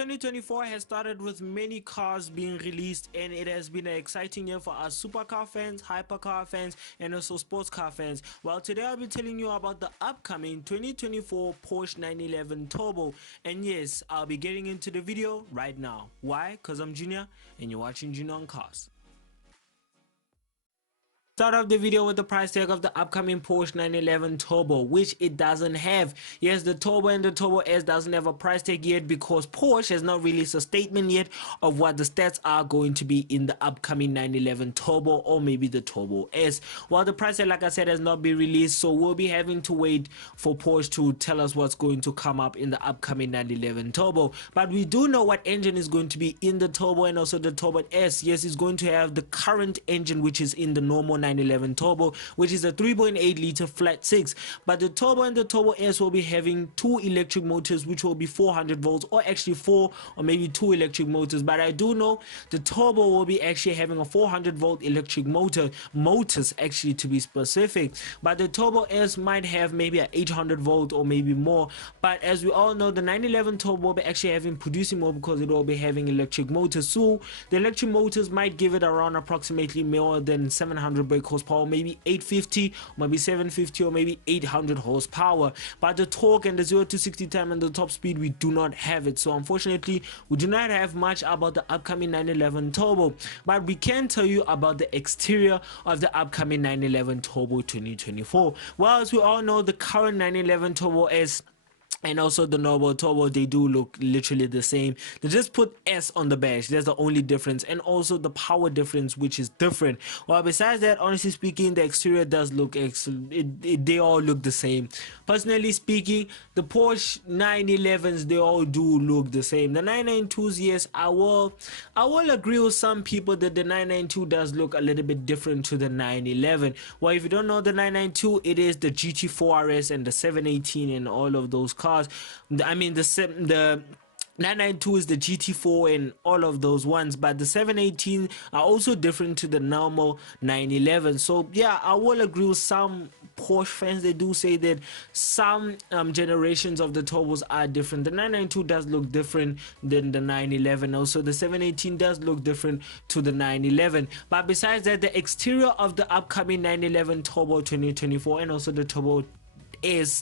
2024 has started with many cars being released, and it has been an exciting year for us supercar fans, hypercar fans, and also sports car fans. Well, today I'll be telling you about the upcoming 2024 Porsche 911 Turbo, and yes, I'll be getting into the video right now. Why? Because I'm Junior, and you're watching Junior on Cars. Start off the video with the price tag of the upcoming Porsche 911 Turbo, which it doesn't have. Yes, the Turbo and the Turbo S doesn't have a price tag yet because Porsche has not released a statement yet of what the stats are going to be in the upcoming 911 Turbo or maybe the Turbo S. While the price tag, like I said, has not been released, so we'll be having to wait for Porsche to tell us what's going to come up in the upcoming 911 Turbo. But we do know what engine is going to be in the Turbo and also the Turbo S. Yes, it's going to have the current engine which is in the normal 911 Turbo, which is a 3.8 liter flat 6, but the Turbo and the Turbo S will be having two electric motors which will be 400 volts, or actually four or maybe two electric motors. But I do know the Turbo will be actually having a 400 volt electric motors actually, to be specific, but the Turbo S might have maybe a 800 volt or maybe more. But as we all know, the 911 Turbo will be actually having producing more because it will be having electric motors, so the electric motors might give it around approximately more than 700 brake horsepower, maybe 850, maybe 750, or maybe 800 horsepower. But the torque and the 0 to 60 time and the top speed, we do not have it. So unfortunately, we do not have much about the upcoming 911 Turbo, but we can tell you about the exterior of the upcoming 911 Turbo 2024. Well, as we all know, the current 911 Turbo S and also the normal Turbo, they do look literally the same. They just put S on the badge. That's the only difference, and also the power difference, which is different. Well, besides that, honestly speaking, the exterior does look excellent. They all look the same. Personally speaking, the Porsche 911s, they all do look the same. The 992s, yes, I will agree with some people that the 992 does look a little bit different to the 911. Well, if you don't know the 992, it is the GT4 RS and the 718 and all of those cars. I mean, the 992 is the GT4 and all of those ones, but the 718 are also different to the normal 911. So yeah, I will agree with some Porsche fans. They do say that some generations of the turbos are different. The 992 does look different than the 911. Also, the 718 does look different to the 911. But besides that, the exterior of the upcoming 911 Turbo 2024 and also the Turbo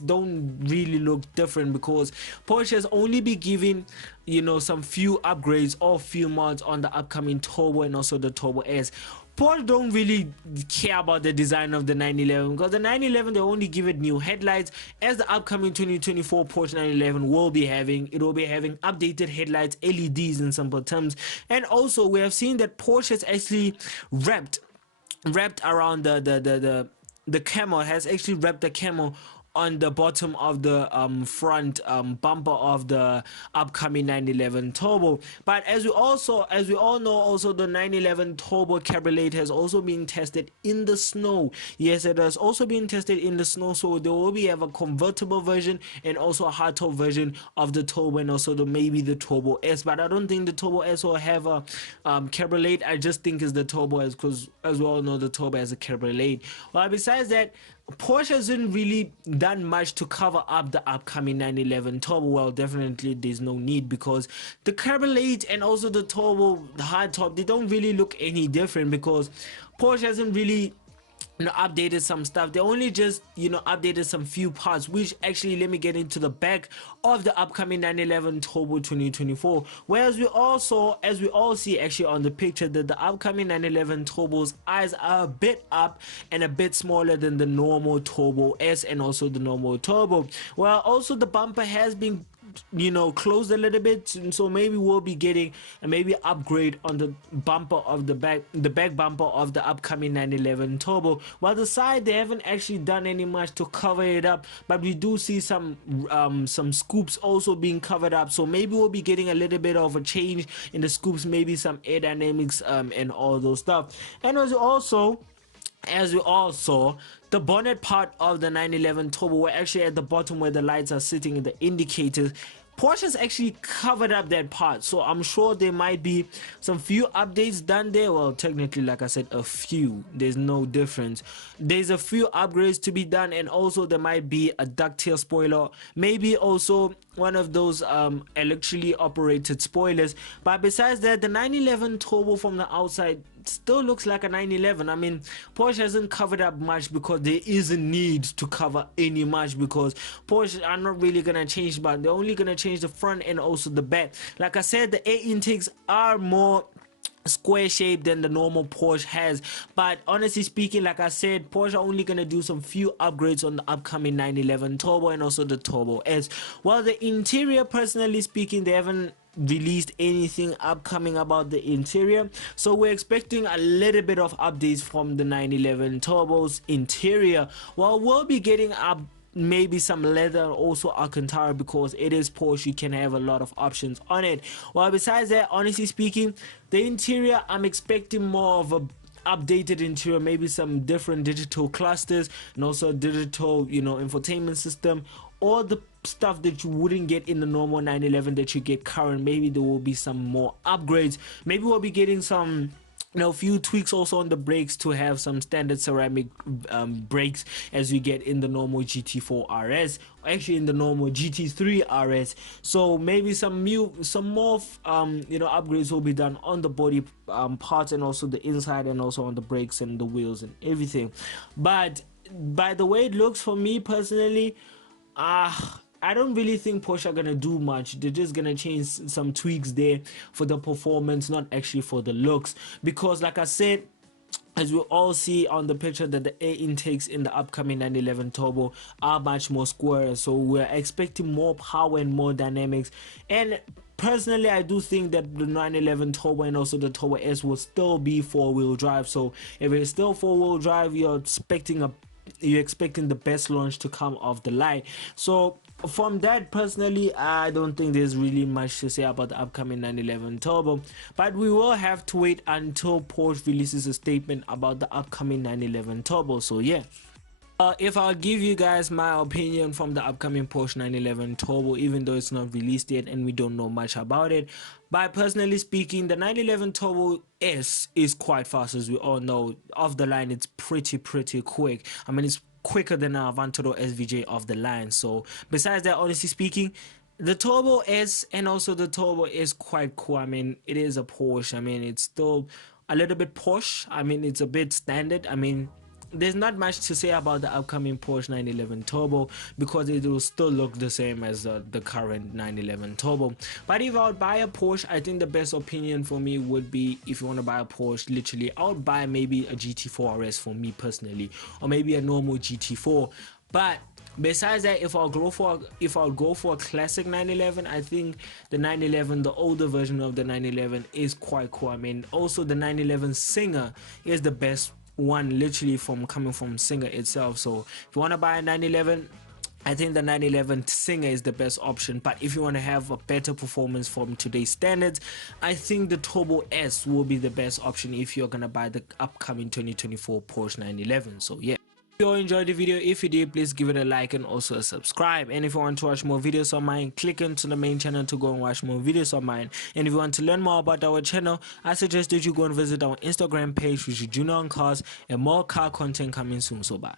don't really look different because Porsche has only been giving, you know, some few upgrades or few mods on the upcoming Turbo and also the Turbo S. Porsche don't really care about the design of the 911 because the 911, they only give it new headlights, as the upcoming 2024 Porsche 911 will be having. It will be having updated headlights, LEDs in simple terms, and also we have seen that Porsche has actually wrapped around the camel, has actually wrapped the camel on the bottom of the front bumper of the upcoming 911 Turbo. But as we all know, also the 911 Turbo Cabriolet has also been tested in the snow. Yes, it has also been tested in the snow, so there will be have a convertible version and also a hardtop version of the Turbo and also maybe the Turbo S. But I don't think the Turbo S will have a Cabriolet. I just think it's the Turbo S because, as we all know, the Turbo has a Cabriolet. Well, besides that, Porsche hasn't really done much to cover up the upcoming 911 Turbo. Well, definitely there's no need because the Cabriolet and also the Turbo, the hardtop, they don't really look any different because Porsche hasn't really, you know, updated some stuff. They only just, you know, updated some few parts, which actually, let me get into the back of the upcoming 911 Turbo 2024. Whereas we also, as we all see actually on the picture, that the upcoming 911 Turbo's eyes are a bit up and a bit smaller than the normal Turbo S and also the normal Turbo. Well, also the bumper has been, you know, closed a little bit, so maybe we'll be getting a maybe upgrade on the bumper of the back bumper of the upcoming 911 Turbo. While the side, they haven't actually done any much to cover it up, but we do see some scoops also being covered up, so maybe we'll be getting a little bit of a change in the scoops, maybe some aerodynamics and all those stuff. And as we all saw, the bonnet part of the 911 Turbo were actually at the bottom where the lights are sitting in the indicators Porsche has actually covered up that part, so I'm sure there might be some few updates done there. Well, technically, like I said, a few, there's no difference. There's a few upgrades to be done, and also there might be a ducktail spoiler, maybe also one of those electrically operated spoilers. But besides that, the 911 Turbo from the outside still looks like a 911. I mean, Porsche hasn't covered up much because there is a need to cover any much, because Porsche are not really gonna change, but they're only gonna change the front and also the back. Like I said, the air intakes are more square shaped than the normal Porsche has, but honestly speaking, like I said, Porsche are only gonna do some few upgrades on the upcoming 911 Turbo and also the Turbo S. While the interior, personally speaking, they haven't released anything upcoming about the interior, so we're expecting a little bit of updates from the 911 Turbo's interior. While we'll be getting up maybe some leather, also Alcantara, because it is Porsche, you can have a lot of options on it. Well, besides that, honestly speaking, the interior, I'm expecting more of a updated interior, maybe some different digital clusters and also digital, you know, infotainment system, all the stuff that you wouldn't get in the normal 911 that you get current. Maybe there will be some more upgrades. Maybe we'll be getting some, you know, few tweaks also on the brakes to have some standard ceramic brakes as we get in the normal GT4 RS, actually in the normal GT3 RS. So maybe some more you know, upgrades will be done on the body parts and also the inside, and also on the brakes and the wheels and everything. But by the way it looks, for me personally, I don't really think Porsche are gonna do much. They're just gonna change some tweaks there for the performance, not actually for the looks, because like I said, as we all see on the picture, that the air intakes in the upcoming 911 Turbo are much more square, so we're expecting more power and more dynamics. And personally, I do think that the 911 Turbo and also the Turbo S will still be four-wheel drive. So if it's still four-wheel drive, you're expecting the best launch to come off the line. So from that, personally, I don't think there's really much to say about the upcoming 911 Turbo, but we will have to wait until Porsche releases a statement about the upcoming 911 Turbo. So yeah, if I'll give you guys my opinion from the upcoming Porsche 911 Turbo, even though it's not released yet and we don't know much about it, but personally speaking, the 911 Turbo S is quite fast, as we all know. Off the line, it's pretty quick. I mean, it's quicker than our Aventador SVJ off the line. So besides that, honestly speaking, the Turbo S and also the Turbo is quite cool. I mean, it is a Porsche. I mean, it's still a little bit Porsche. I mean, it's a bit standard. I mean, there's not much to say about the upcoming Porsche 911 Turbo, because it will still look the same as the current 911 Turbo. But if I would buy a Porsche, I think the best opinion for me would be, if you want to buy a Porsche, literally I would buy maybe a GT4 RS for me personally, or maybe a normal GT4. But besides that, if I'll go for a classic 911, I think the 911, the older version of the 911, is quite cool. I mean, also the 911 Singer is the best one, literally coming from Singer itself. So if you want to buy a 911, I think the 911 Singer is the best option. But if you want to have a better performance from today's standards, I think the Turbo S will be the best option if you're gonna buy the upcoming 2024 Porsche 911. So yeah, if you all enjoyed the video, if you did, please give it a like and also a subscribe. And if you want to watch more videos on mine, click into the main channel to go and watch more videos on mine. And if you want to learn more about our channel, I suggest that you go and visit our Instagram page, which is Junior on Cars, and more car content coming soon. So bye.